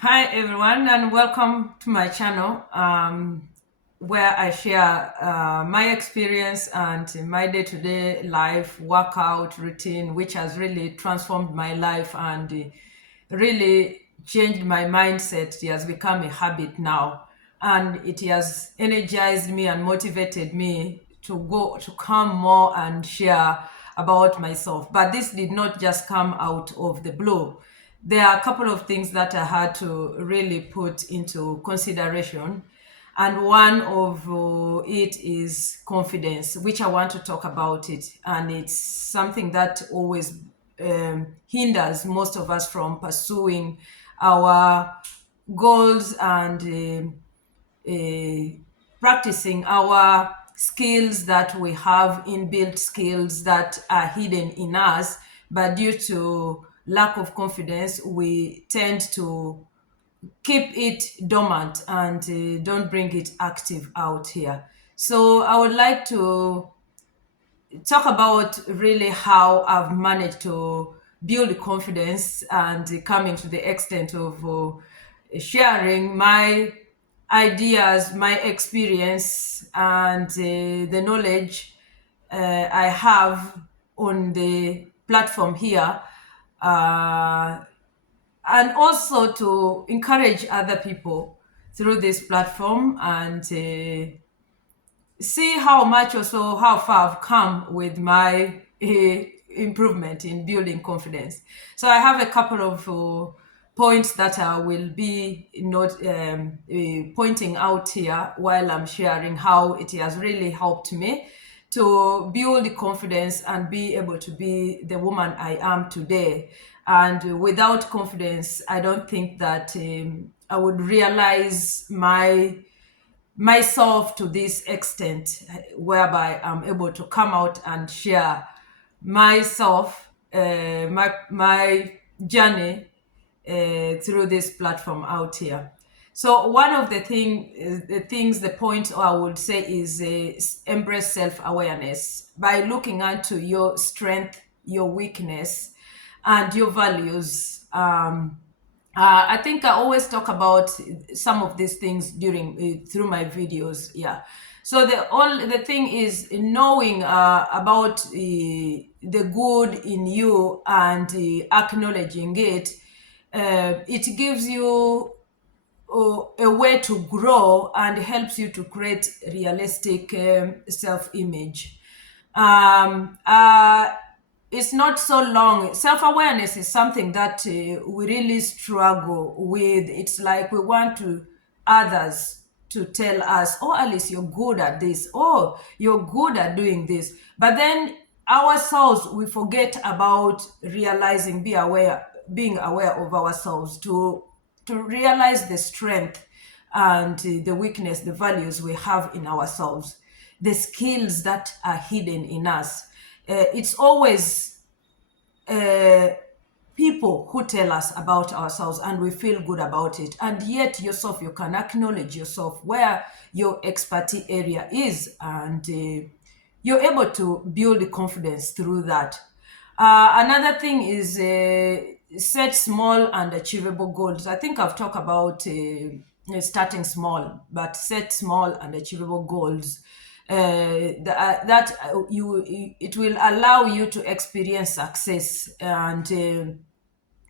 Hi everyone, and welcome to my channel, where I share my experience and my day-to-day life workout routine, which has really transformed my life and really changed my mindset. It has become a habit now, and it has energized me and motivated me to come more and share about myself. But this did not just come out of the blue. There are a couple of things that I had to really put into consideration. And one of it is confidence, which I want to talk about it. And it's something that always hinders most of us from pursuing our goals and practicing our skills that we have, inbuilt skills that are hidden in us, but due to lack of confidence, we tend to keep it dormant and don't bring it active out here. So I would like to talk about really how I've managed to build confidence and coming to the extent of sharing my ideas, my experience, and the knowledge I have on the platform here. Uh, and also to encourage other people through this platform and see how much or so how far I've come with my improvement in building confidence. So I have a couple of points that I will be not pointing out here while I'm sharing how it has really helped me to build the confidence and be able to be the woman I am today. And without confidence, I don't think that I would realize myself to this extent, whereby I'm able to come out and share myself, my journey through this platform out here. So one of the point I would say is embrace self-awareness by looking into your strength, your weakness, and your values. I think I always talk about some of these things during through my videos. Yeah. So the thing is knowing about the good in you and acknowledging it. It gives you a way to grow and helps you to create realistic self-image. Um, uh, it's not so long. Self-awareness is something that we really struggle with. It's like we want to others to tell us, oh, Alice, you're good at this. Oh, you're good at doing this. But then ourselves, we forget about realizing, being aware of ourselves to realize the strength and the weakness, the values we have in ourselves, the skills that are hidden in us. It's always uh, people who tell us about ourselves and we feel good about it. And yet, yourself, you can acknowledge yourself where your expertise area is, and you're able to build the confidence through that. Another thing is set small and achievable goals. I think I've talked about starting small, but set small and achievable goals. It will allow you to experience success, and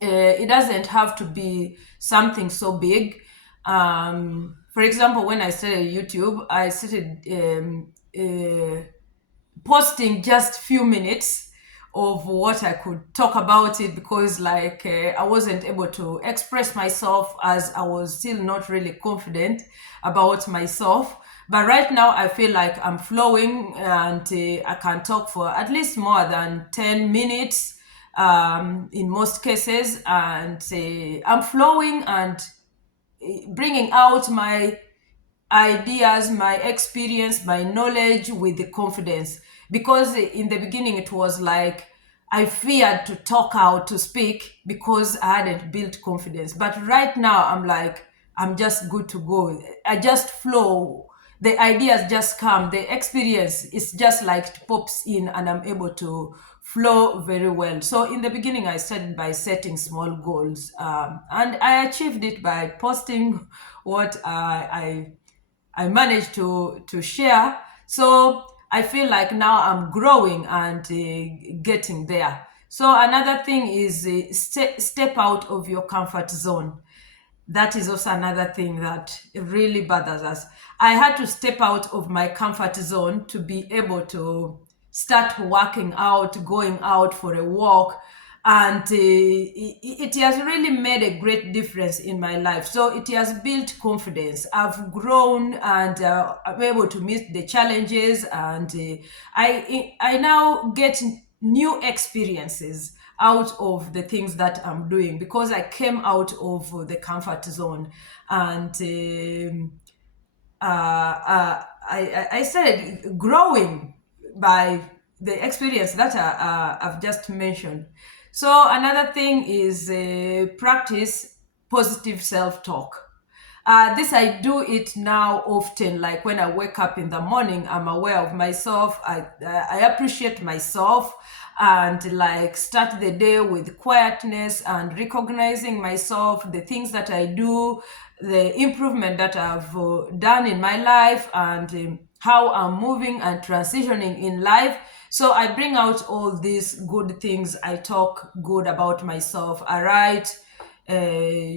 it doesn't have to be something so big. For example, when I started YouTube, I started posting just few minutes of what I could talk about it, because like I wasn't able to express myself, as I was still not really confident about myself. But right now I feel like I'm flowing, and I can talk for at least more than 10 minutes in most cases, and I'm flowing and bringing out my ideas, my experience, my knowledge with the confidence. Because in the beginning, it was like I feared to talk out, to speak, because I hadn't built confidence. But right now, I'm like, I'm just good to go. I just flow. The ideas just come. The experience is just like it pops in, and I'm able to flow very well. So in the beginning, I started by setting small goals, and I achieved it by posting what I managed to share. So I feel like now I'm growing and getting there. So another thing is step out of your comfort zone. That is also another thing that really bothers us. I had to step out of my comfort zone to be able to start working out, going out for a walk, and it has really made a great difference in my life. So it has built confidence. I've grown and I'm able to meet the challenges, and I now get new experiences out of the things that I'm doing because I came out of the comfort zone, and I started growing by the experience that I've just mentioned. So another thing is practice positive self-talk. This I do it now often. Like when I wake up in the morning, I'm aware of myself. I appreciate myself, and like start the day with quietness and recognizing myself, the things that I do, the improvement that I've done in my life, and how I'm moving and transitioning in life. So I bring out all these good things. I talk good about myself. I write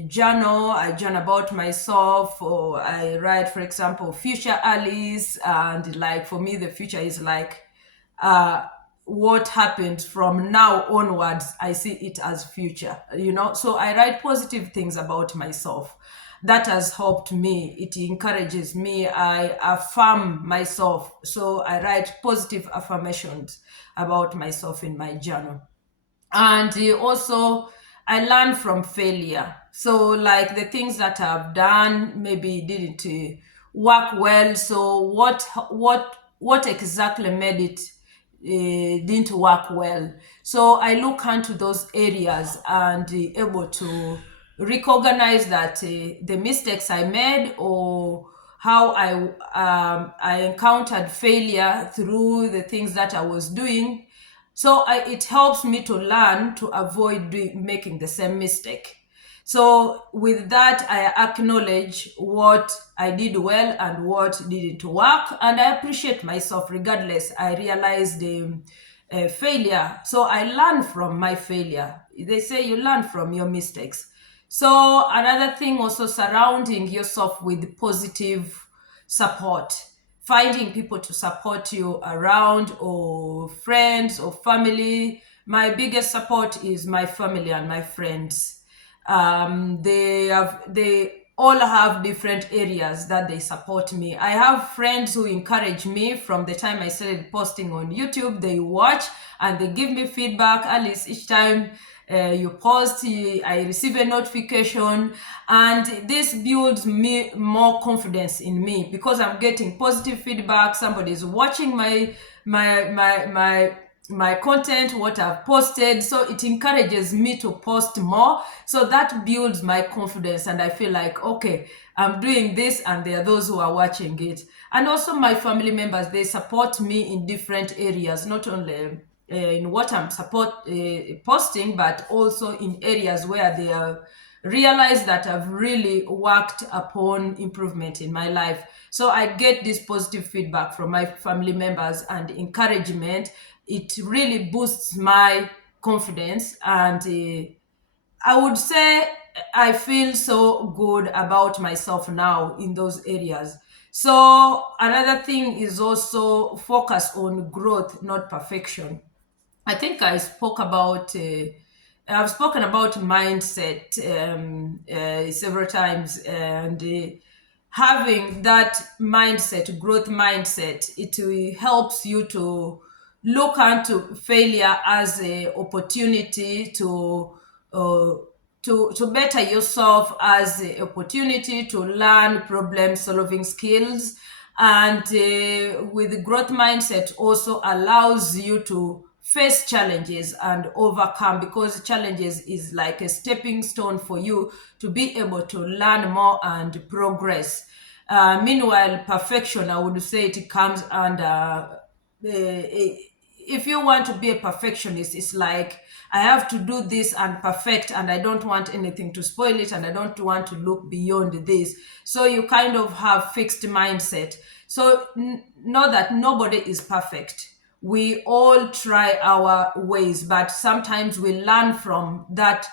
journal. I journal about myself, or I write, for example, future Alice. And like for me, the future is like uh, what happened from now onwards. I see it as future, So I write positive things about myself. That has helped me. It encourages me. I affirm myself. So I write positive affirmations about myself in my journal. And also I learn from failure. So like the things that I've done maybe didn't work well. So what exactly made it didn't work well? So I look into those areas and able to recognize that the mistakes I made, or how I encountered failure through the things that I was doing. So it helps me to learn to avoid making the same mistake. So with that, I acknowledge what I did well and what didn't work, and I appreciate myself regardless. I realize the failure, so I learn from my failure. They say you learn from your mistakes. So another thing also, surrounding yourself with positive support, finding people to support you around, or friends or family. My biggest support is my family and my friends. They all have different areas that they support me. I have friends who encourage me from the time I started posting on YouTube. They watch and they give me feedback. At least each time you post, I receive a notification, and this builds me more confidence in me because I'm getting positive feedback. Somebody is watching my content, what I've posted. So it encourages me to post more. So that builds my confidence, and I feel like, okay, I'm doing this, and there are those who are watching it. And also my family members, they support me in different areas, not only in what I'm posting, but also in areas where they have realized that I've really worked upon improvement in my life. So I get this positive feedback from my family members and encouragement. It really boosts my confidence, and I would say I feel so good about myself now in those areas. So another thing is also focus on growth, not perfection. I think I've spoken about mindset several times, and having that mindset, growth mindset, it helps you to look into failure as a opportunity uh, to better yourself, as an opportunity to learn problem solving skills. And with growth mindset also allows you to face challenges and overcome, because challenges is like a stepping stone for you to be able to learn more and progress. Meanwhile, perfection, I would say it comes under if you want to be a perfectionist, it's like I have to do this and perfect, and I don't want anything to spoil it, and I don't want to look beyond this. So you kind of have fixed mindset. So know that nobody is perfect. We all try our ways, but sometimes we learn from that,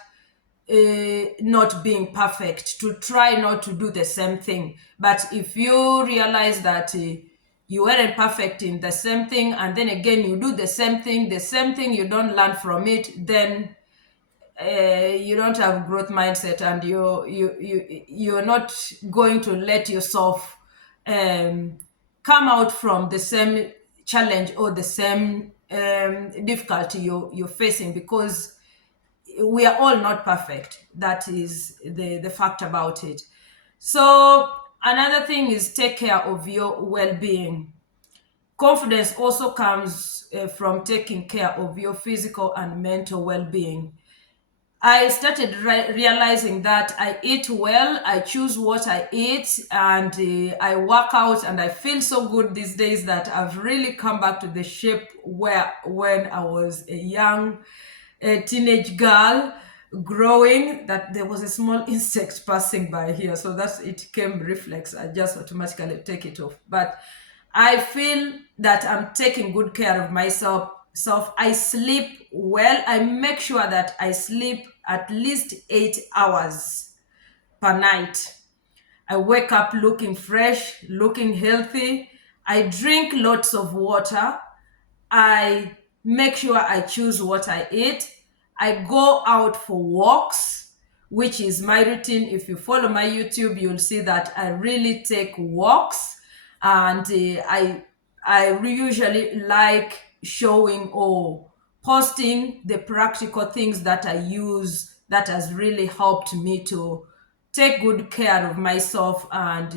not being perfect, to try not to do the same thing. But if you realize that you weren't perfect in the same thing, and then again you do the same thing, you don't learn from it, then you don't have growth mindset, and you're not going to let yourself um, come out from the same challenge or the same difficulty you're facing, because we are all not perfect. That is the fact about it. So another thing is take care of your well-being. Confidence also comes from taking care of your physical and mental well-being. I started realizing that I eat well, I choose what I eat, and I work out, and I feel so good these days that I've really come back to the shape where when I was a teenage girl growing, that there was a small insect passing by here. So that's it came reflex. I just automatically take it off. But I feel that I'm taking good care of myself. So I sleep well. I make sure that I sleep at least 8 hours per night. I wake up looking fresh, looking healthy. I drink lots of water. I make sure I choose what I eat. I go out for walks, which is my routine. If you follow my YouTube, you'll see that I really take walks, and I usually like showing or posting the practical things that I use that has really helped me to take good care of myself, and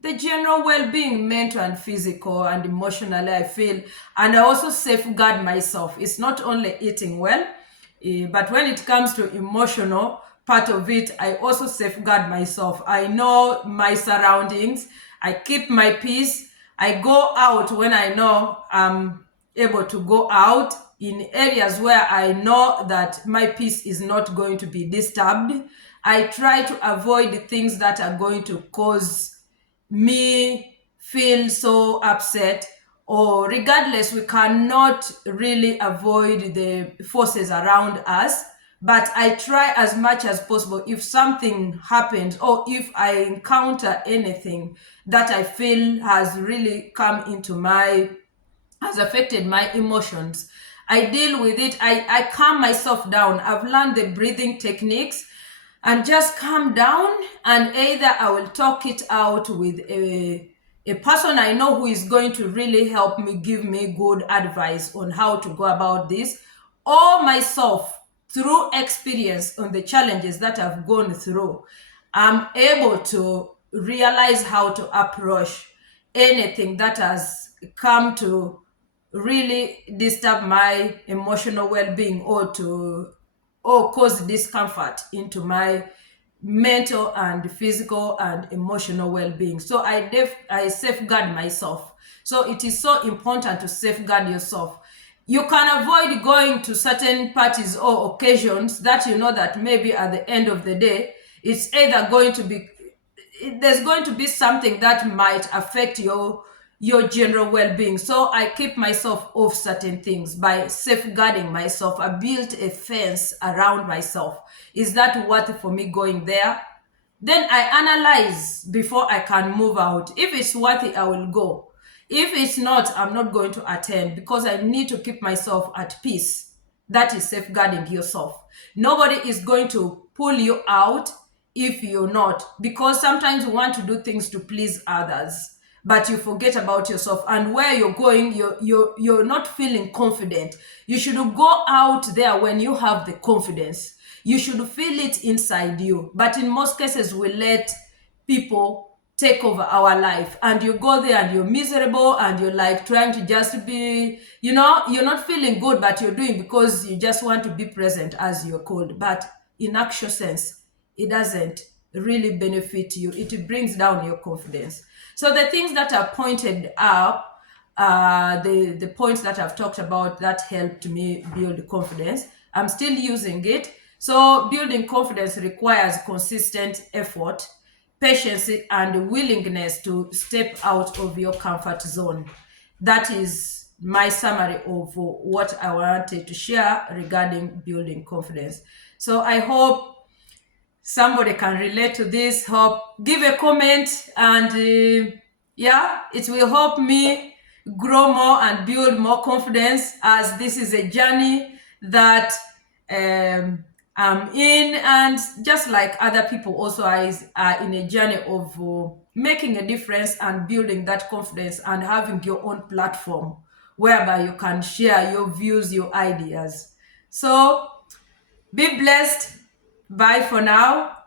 the general well-being, mental and physical and emotionally, I feel. And I also safeguard myself. It's not only eating well, but when it comes to emotional part of it, I also safeguard myself. I know my surroundings. I keep my peace. I go out when I know I'm able to go out, in areas where I know that my peace is not going to be disturbed. I try to avoid the things that are going to cause me feel so upset. Or regardless, we cannot really avoid the forces around us, but I try as much as possible, if something happens or if I encounter anything that I feel has really come into my has affected my emotions, I deal with it. I calm myself down. I've learned the breathing techniques, and just calm down, and either I will talk it out with a person I know who is going to really help me, give me good advice on how to go about this, or myself through experience on the challenges that I've gone through. I'm able to realize how to approach anything that has come to really disturb my emotional well-being, or cause discomfort into my mental and physical and emotional well-being. So I safeguard myself. So it is so important to safeguard yourself. You can avoid going to certain parties or occasions that you know that maybe at the end of the day, it's either going to be there's going to be something that might affect your general well-being. So I keep myself off certain things by safeguarding myself. I built a fence around myself. Is that worth it for me going there? Then I analyze before I can move out. If it's worth it, I will go. If it's not, I'm not going to attend, because I need to keep myself at peace. That is safeguarding yourself. Nobody is going to pull you out if you're not, because sometimes we want to do things to please others, but you forget about yourself, and where you're going, you're not feeling confident. You should go out there when you have the confidence. You should feel it inside you. But in most cases, we let people take over our life, and you go there and you're miserable, and you're like trying to just be, you're not feeling good, but you're doing because you just want to be present, as you're called. But in actual sense, it doesn't really benefit you. It brings down your confidence. So the things that are pointed up the points that I've talked about that helped me build confidence. I'm still using it. So building confidence requires consistent effort, patience, and willingness to step out of your comfort zone. That is my summary of what I wanted to share regarding building confidence. So I hope somebody can relate to this. Hope give a comment, and yeah, it will help me grow more and build more confidence, as this is a journey that I'm in, and just like other people also are in a journey of making a difference and building that confidence and having your own platform whereby you can share your views, your ideas. So be blessed. Bye for now.